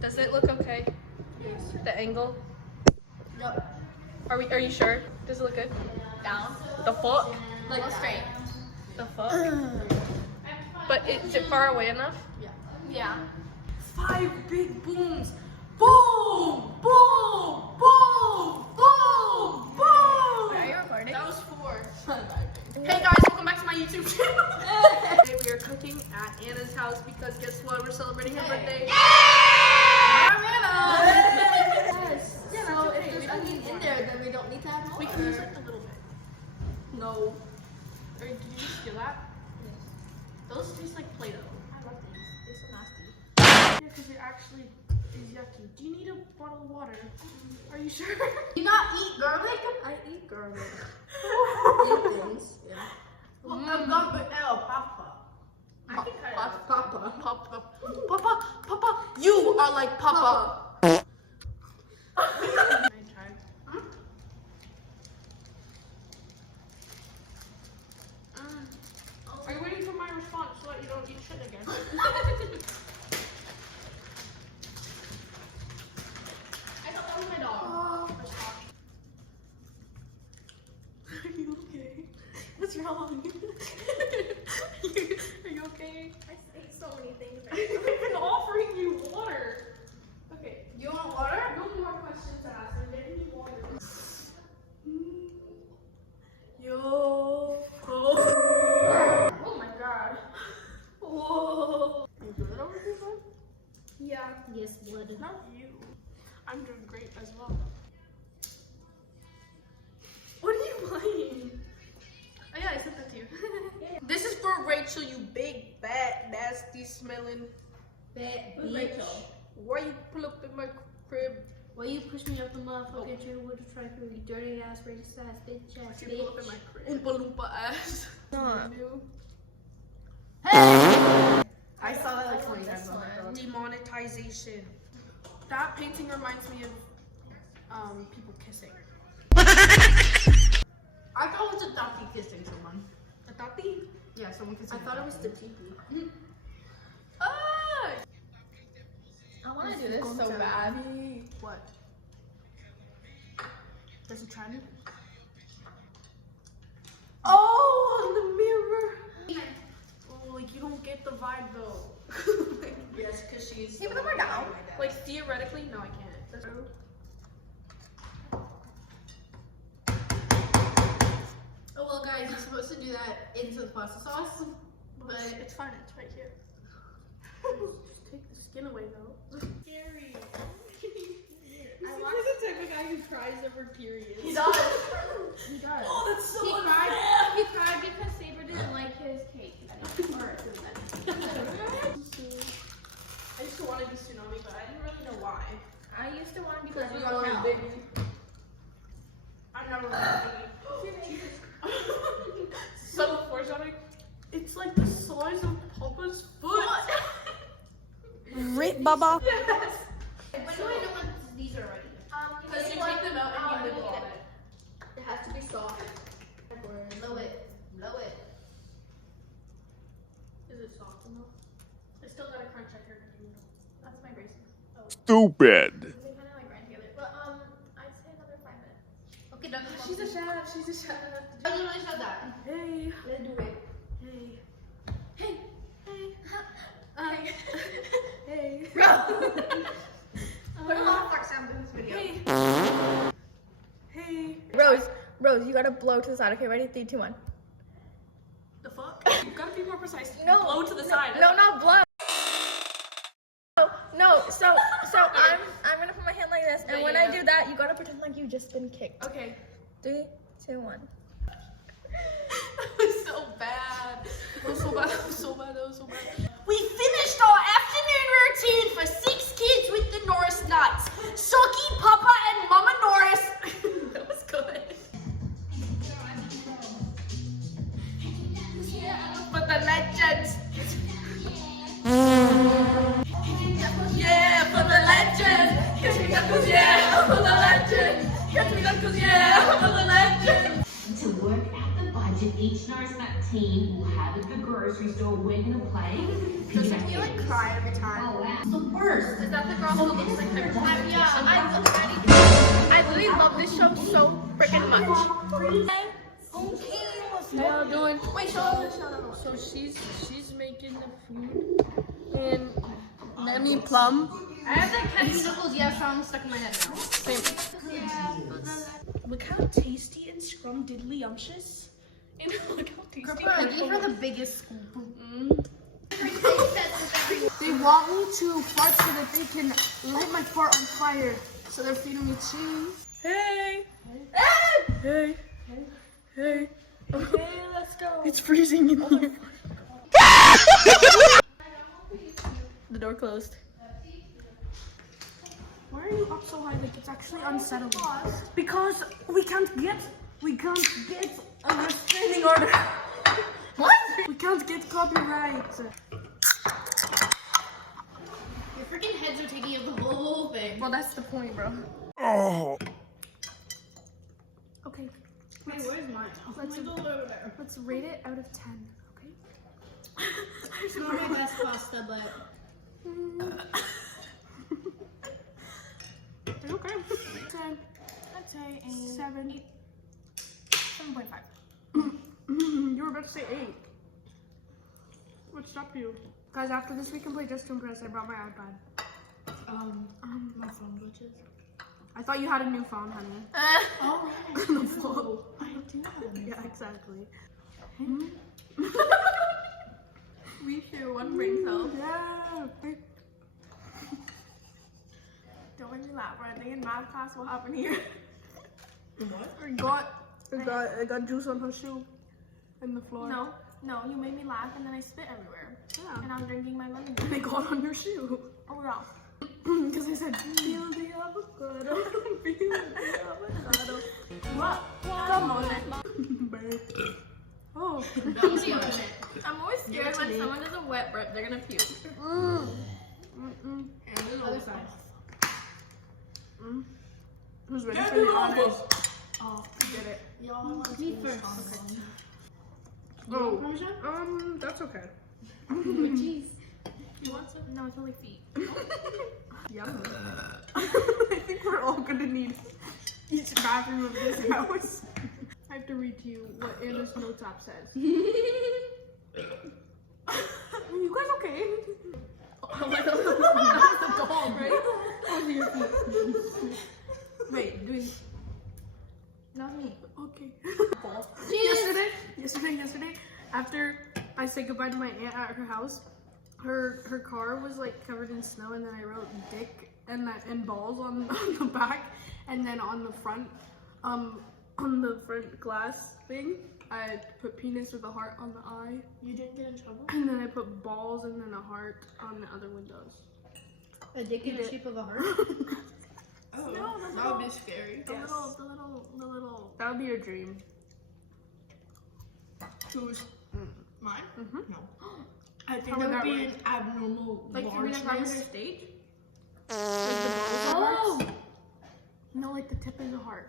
Does it look okay? Yes. The angle? Yep. Are you sure? Does it look good? Down. The foot? Like straight. The foot? But is it far away enough? Yeah. Yeah. 5 big booms. Boom! Boom! Boom! Boom! Boom! Are you recording? That was 4. Hey guys, welcome back to my YouTube channel. Today we are cooking at Anna's house because guess what? We're celebrating her birthday. Yes. You know, if there's onion in there, then we don't need to have more. We can use like a little bit. No. Or did you just feel that? Yes. Those taste like Play-Doh. I love these. They're so nasty. Yeah, because it actually is yucky. Do you need a bottle of water? Are you sure? Do you not eat garlic? I eat garlic. Eat things. Yeah. I'm not with Papa. I can cut it out. Papa. Papa. Papa. Papa. You are like Papa. Are you waiting for my response so that you don't eat shit again? I thought that was my dog. Are you okay? What's wrong? Are you okay? I ate so many things. I've been offering you water. Okay. You want water? No more questions to ask. I'm getting you water. Yo. Oh my god. Whoa. You do it over before? Yeah. Yes, blood. Not you. I'm doing great as well. What are you playing? Oh yeah, I sent that to you. This is for Rachel, you big, bad, nasty smelling Bad Rachel. Why you pull up in my crib? Why you push me up the motherfucking chair with the tractor, you dirty ass, racist ass, bitch ass, You pull up in my crib. Oompa loompa ass. I saw that like 20 times on my phone. Demonetization. That painting reminds me of people kissing. I thought it was a donkey kissing someone. A tati? Yeah, someone kissing. I thought it was the teepee. Ah! I want to do this so bad. What? There's a trend? Oh, on the mirror! Oh, like you don't get the vibe though. Yes, because she's. Keep them down. Like theoretically, no, I can't. That's true. Oh well, guys, you're supposed to do that into the pasta sauce, but It's fine, it's right here. Just take the skin away though. Scary. I He's watched- the type of guy who cries over periods. he does. He does. Oh, that's so He unfair. cried. He cried because Saber didn't like his cake. Or his I used to want to be tsunami, but I didn't really know why. I used to want to because we I were was cow. baby. I never wanted Subtle foreshadowing. It's like the size of Papa's foot. Rip, Baba. Yes. When do I know when these are ready? Because you take them out and you nibble on it. It has to be soft. Blow it. Blow it. Is it soft enough? I still got a crunch at her. That's my bracelet. Stupid. They kind of like ran together. But I'd say another 5 minutes. Okay, done. She's a chef. She's a chef. I literally said that. Hey. Let's do it. Hey. Hey. Hey. Hey. Bro. Put a lot of flex sounds in this video. Hey. Hey. Rose, you gotta blow to the side. Okay, ready? 3, 2, 1. The fuck? You gotta be more precise. No. Blow to the side. No, not blow. No. So I'm gonna put my hand like this, and Yeah, when yeah, I do that, you gotta pretend like you just been kicked. Okay. 3, 2, 1. That was so bad. That was so bad. That was so bad. That was so bad. We finished our afternoon routine for 6 kids with the Norris nuts. Sucky, Papa, and Mama Norris. That was good. For the legends. Yeah, for the legend. Kiss me knuckles, yeah, for the legend. Kiss me knuckles, yeah, for the legend. To work out the budget each knows that team will have at the grocery store. We're gonna play. Doesn't he like cry every time? Oh wow, it's the worst. Is that the girl who looks like her? I literally love this show so freaking much. How y'all doing? Wait, show. So she's making the food, and I mean plum. I have that Kenny Knuckles yes song stuck in my head now. Look how tasty and scrumdiddlyumptious. And look how tasty. I gave her the biggest scoop. They want me to fart so that they can light my fart on fire. So they're feeding me cheese. Hey. Hey. Hey. Okay, let's go. It's freezing in here. The door closed. Why are you up so high? Like it's actually unsettling. Because we can't get a restraining order. What? We can't get copyright. Your freaking heads are taking up the whole thing. Well, that's the point, bro. Okay. Wait, where's mine? Let's rate it out of 10. Okay. It's not my best pasta, but Okay. 10. I'd say a 7. 7.5. You were about to say 8. What stopped you? Guys, after this we can play Just to Impress. I brought my iPad. my phone glitches. I thought you had a new phone, honey. Oh, No. I do have a new Yeah, exactly. We share one brain cell. Yeah. Don't make me laugh, right? I think in math class what happened here. What? I got juice on her shoe. In the floor. No, you made me laugh and then I spit everywhere. Yeah. And I'm drinking my lemon And juice. they got on your shoe. Oh no. Because I said, feel the avocado. Feel the avocado. What? Come on then. Oh. I'm always scared when someone does a wet burp, they're gonna puke. Mm-mm. And the other side. Who's ready for the honors? Oh, Get it. y'all, I want to be first. Oh, that's okay. With cheese. You want some? No, it's only feet. Yum. I think we're all gonna need each bathroom of this house. I have to read to you what Anna's notes app says. You guys okay? Oh my god, that was the dog, right? Over your feet. Wait, doing. Not me. Okay. Yesterday, after I said goodbye to my aunt at her house, her car was like covered in snow, and then I wrote dick and balls on the back, and then on the front glass thing, I put penis with a heart on the eye, You didn't get in trouble? and then I put balls and then a heart on the other windows. A dick in the shape of a heart? Oh, No, that would be scary. The little. That would be your dream. Who's mine? Mm-hmm. No. I think How would that would that be work? an abnormal Like to be in front of largeness. your stage? Oh! No, like the tip and the heart.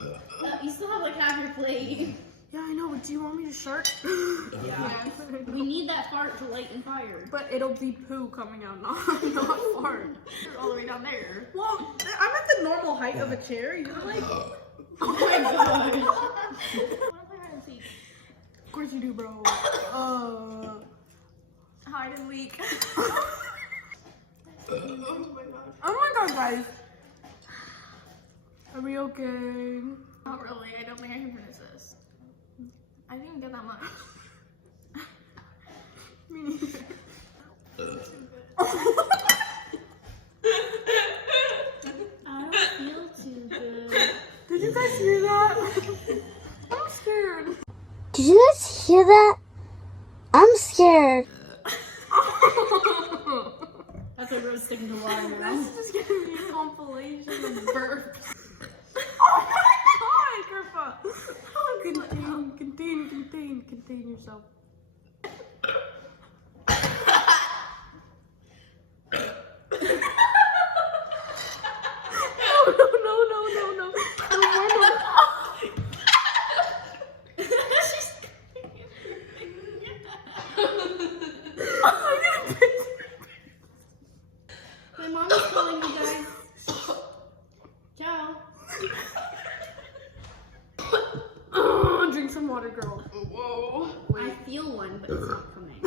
You still have like half your plate. Yeah, I know, but do you want me to shark? Yeah. We need that fart to light and fire. But it'll be poo coming out, not fart. All the way down there. Well, I'm at the normal height of a chair. You're like, Oh my god. I want to play hide and seek. of course you do, bro. Hide and leak. Oh my god, guys. Are we okay? Not really. I don't think I can finish this. I didn't get that much. Me neither. I don't feel too good. Did you guys hear that? I'm scared. Did you guys hear that? I'm scared. That's a road sticking to water now. This is just gonna be a compilation of burps. Oh my god, Kirpa! Contain yourself. No. She's but it's not coming. I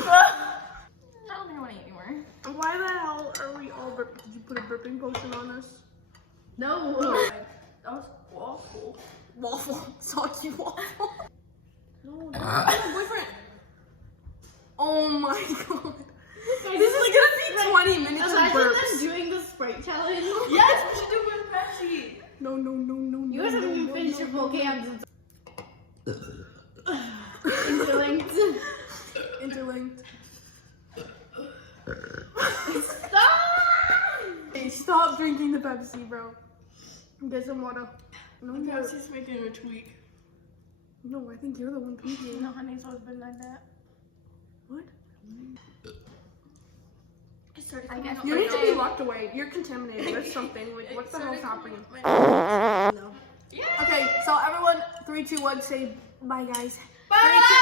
don't think I want to eat anymore. Why the hell are we all burping? Did you put a burping potion on us? No. That was awful. Waffle. Soggy waffle. No, no. Boyfriend. Oh my god. This is gonna be 20 minutes of Imagine burps. them doing the Sprite challenge. Yes, we should do it with Pepsi. No. You guys haven't even finished your full cans. Interlinked. Interlinked. Stop! Hey, stop drinking the Pepsi, bro. Get some water. No, Pepsi's making a tweak. no, I think you're the one tweaking. No, honey's always been like that. What? I guess You need to be locked away. You're contaminated or something. Like, what the hell's happening? Yeah. Okay, so everyone, 3, 2, 1, say bye, guys. Bye.